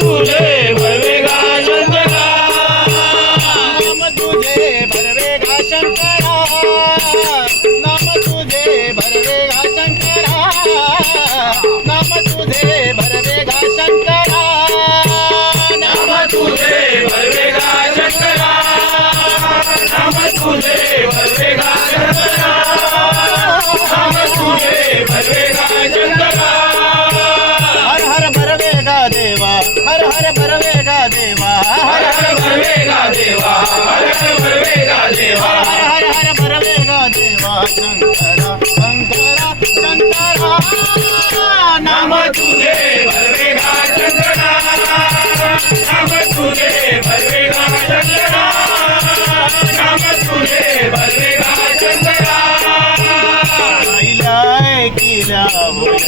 तुझे हर हर हर देवा हर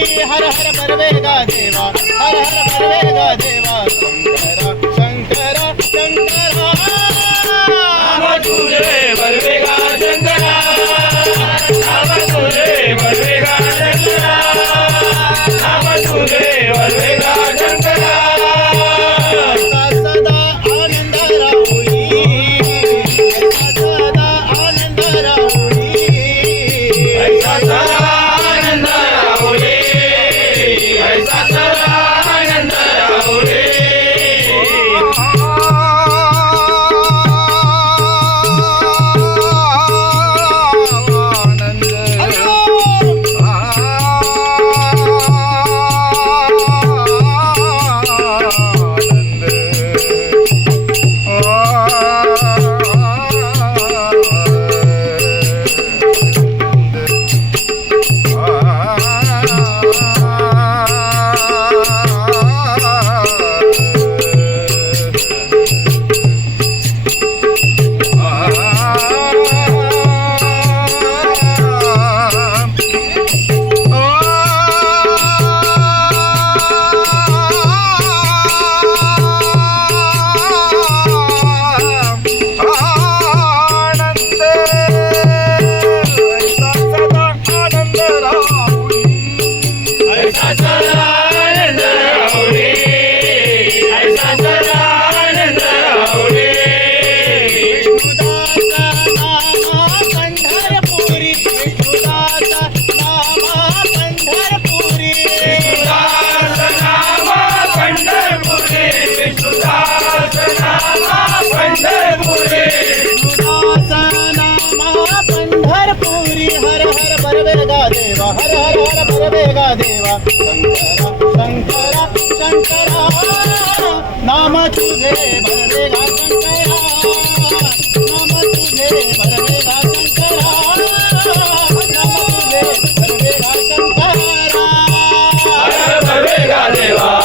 हर हर परवेगा देवा हर हर परवे శంకర పరవేగా దేవ శంకర శంకర శంకర నామ తుజే భరవేగా శంకర నామ తుజే భరవేగా శంకర నామ తుజే భరవేగా శంకర హర భరవేగా దేవా